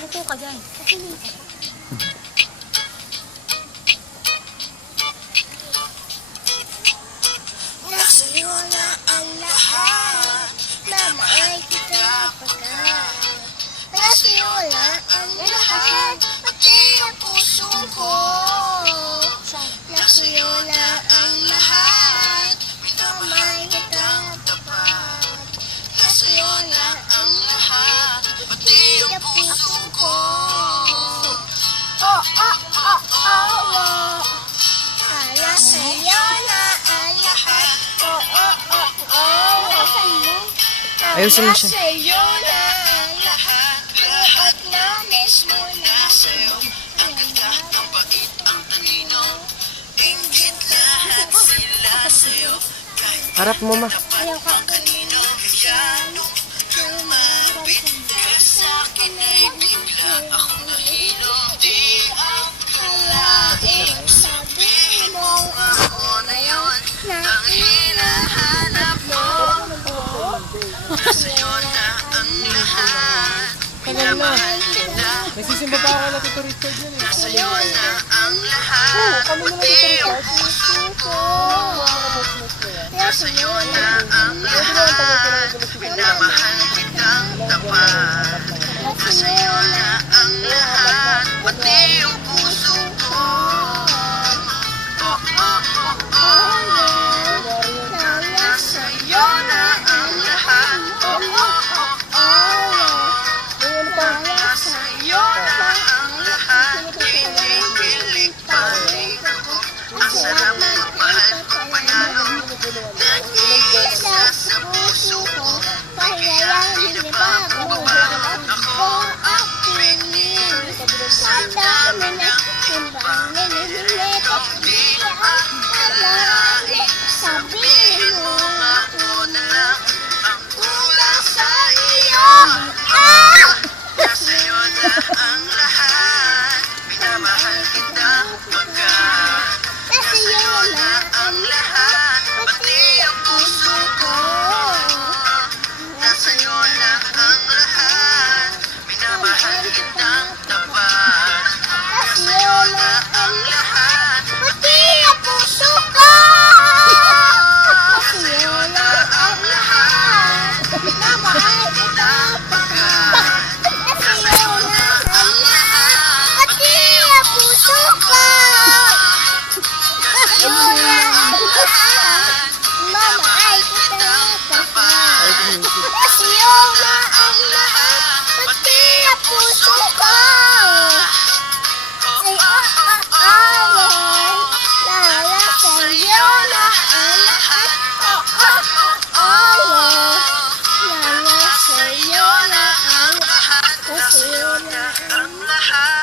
Muko ka dyan. Nasa'yo na ang lahat, mamahal kita pagkat nasa'yo na ang lahat, pati ang puso ko. Nasa'yo na ang lahat, minamahal kita tapat. Nasa'yo na ang lahat, pati ang puso ko. Oh, oh, oh, oh, oh. Nasa'yo na ang lahat. Oh, oh, oh, oh. Ayusin mo siya. Nasa'yo na ang lahat. Lahat na mismo nasa'yo. Ang ganda, ang bait, ang talino. Inggit lahat sila sa'yo. Kahit Harap mo, ma. tapat ang kanino. Kaya nung lumapit ka sa'kin ay bigla akong nahilo. Di akalaing sabihin mo ako na yun ang hinahanap mo. Nasa'yo na ang lahat, minamahal kita. Nagsisimba pa ako na Tito Richard yan eh. Nasa'yo na ang lahat, pati ang puso ko. Nasa'yo na ang lahat, minamahal kitang tapat. Nasa'yo na ang lahat, pati ang puso ko. Oh, oh, oh, oh. Nasa'yo na ang lahat. Oh, oh, oh, oh. Nasa'yo na ang lahat. Kinikilig panig ako. Ang sarap magmahal pagpanalo. Nag-iisa sa puso ko. Kaya bago ako ang pinig. Sa dami na timbang nililit. Di akalain. Sabihin mo ako na lang ang kulang sa iyo. Nasa'yo na ang lahat, minamahal kita pagkat nasa'yo na ang lahat, pati ang puso ko. Nasa'yo na ang lahat, minamahal kitang tapat. Nasa'yo na ang lahat, pati ang puso ko. Nasa'yo na ang lahat, minamahal kitang pagkat nasa'yo na ang lahat, pati ang puso ko. Nasa'yo na ang lahat, minamahal kitang tapat. Nasa'yo na ang lahat, pati ang puso ko. Ay, nasa'yo na ang lahat. Nasa'yo na ang lahat. Nasa'yo na ang lahat.